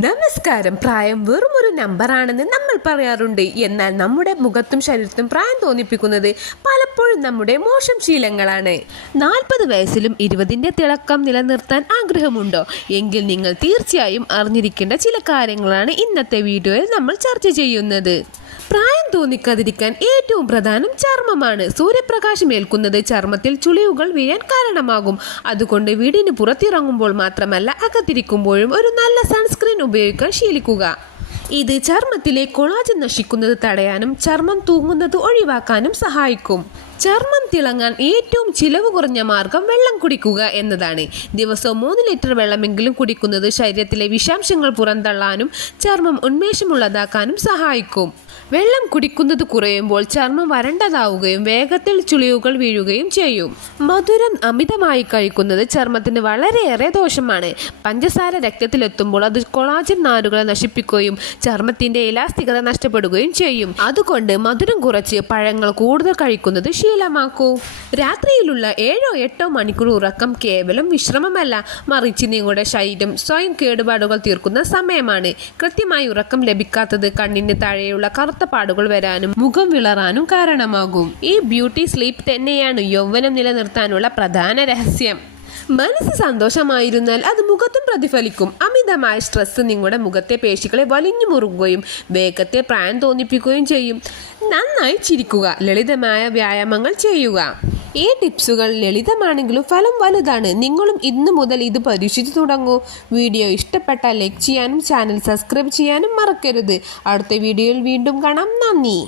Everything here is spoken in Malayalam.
നമസ്കാരം. പ്രായം വെറുമൊരു നമ്പറാണെന്ന് നമ്മൾ പറയാറുണ്ട്. എന്നാൽ നമ്മുടെ മുഖത്തും ശരീരത്തും പ്രായം തോന്നിപ്പിക്കുന്നത് പലപ്പോഴും നമ്മുടെ മോശം ശീലങ്ങളാണ്. 40 വയസ്സിലും 20ന്റെ തിളക്കം നിലനിർത്താൻ ആഗ്രഹമുണ്ടോ? എങ്കിൽ നിങ്ങൾ തീർച്ചയായും അറിഞ്ഞിരിക്കേണ്ട ചില കാര്യങ്ങളാണ് ഇന്നത്തെ വീഡിയോയിൽ നമ്മൾ ചർച്ച ചെയ്യുന്നത്. പ്രായം തോന്നിക്കാതിരിക്കാൻ ഏറ്റവും പ്രധാനം ചർമ്മമാണ്. സൂര്യപ്രകാശം ഏൽക്കുന്നത് ചർമ്മത്തിൽ ചുളിവുകൾ വീഴാൻ കാരണമാകും. അതുകൊണ്ട് വീടിന് പുറത്തിറങ്ങുമ്പോൾ മാത്രമല്ല, അകത്തിരിക്കുമ്പോഴും ഒരു നല്ല സൺസ്ക്രീൻ ഉപയോഗിക്കാൻ ശീലിക്കുക. ഇത് ചർമ്മത്തിലെ കൊളാജൻ നശിക്കുന്നത് തടയാനും ചർമ്മം തൂങ്ങുന്നത് ഒഴിവാക്കാനും സഹായിക്കും. ചർമ്മം തിളങ്ങാൻ ഏറ്റവും ചിലവ് കുറഞ്ഞ മാർഗം വെള്ളം കുടിക്കുക എന്നതാണ്. ദിവസവും 3 ലിറ്റർ വെള്ളമെങ്കിലും കുടിക്കുന്നത് ശരീരത്തിലെ വിഷാംശങ്ങൾ പുറന്തള്ളാനും ചർമ്മം ഉന്മേഷമുള്ളതാക്കാനും സഹായിക്കും. വെള്ളം കുടിക്കുന്നത് കുറയുമ്പോൾ ചർമ്മം വരണ്ടതാവുകയും വേഗത്തിൽ ചുളിവുകൾ വീഴുകയും ചെയ്യും. മധുരം അമിതമായി കഴിക്കുന്നത് ചർമ്മത്തിന് വളരെയേറെ ദോഷമാണ്. പഞ്ചസാര രക്തത്തിലെത്തുമ്പോൾ അത് കൊളാജൻ നാരുകളെ നശിപ്പിക്കുകയും ചർമ്മത്തിന്റെ ഇലാസ്തികത നഷ്ടപ്പെടുകയും ചെയ്യും. അതുകൊണ്ട് മധുരം കുറച്ച് പഴങ്ങൾ കൂടുതൽ കഴിക്കുന്നത് ശീലമാക്കൂ. രാത്രിയിലുള്ള 7-8 മണിക്കൂർ ഉറക്കം കേവലം വിശ്രമമല്ല, മറിച്ച് നിങ്ങളുടെ ശരീരം സ്വയം കേടുപാടുകൾ തീർക്കുന്ന സമയമാണ്. കൃത്യമായി ഉറക്കം ലഭിക്കാത്തത് കണ്ണിന് താഴെയുള്ള കറുത്ത പാടുകൾ വരാനും മുഖം വിളറാനും കാരണമാകും. ഈ ബ്യൂട്ടി സ്ലീപ്പ് തന്നെയാണ് യൗവനം നിലനിർത്താനുള്ള പ്രധാന രഹസ്യം. മനസ്സ് സന്തോഷമായിരുന്നാൽ അത് മുഖത്തും പ്രതിഫലിക്കും. അമിതമായ സ്ട്രെസ് നിങ്ങളുടെ മുഖത്തെ പേശികളെ വലിഞ്ഞു മുറുകുകയും വേഗത്തെ പ്രായം തോന്നിപ്പിക്കുകയും ചെയ്യും. നന്നായി ചിരിക്കുക, ലളിതമായ വ്യായാമങ്ങൾ ചെയ്യുക. ഈ ടിപ്സുകൾ ലളിതമാണെങ്കിലും ഫലം വലുതാണ്. നിങ്ങളും ഇന്നു മുതൽ ഇത് പരീക്ഷിച്ചു തുടങ്ങൂ. വീഡിയോ ഇഷ്ടപ്പെട്ടാൽ ലൈക്ക് ചെയ്യാനും ചാനൽ സബ്സ്ക്രൈബ് ചെയ്യാനും മറക്കരുത്. അടുത്ത വീഡിയോയിൽ വീണ്ടും കാണാം. നന്ദി.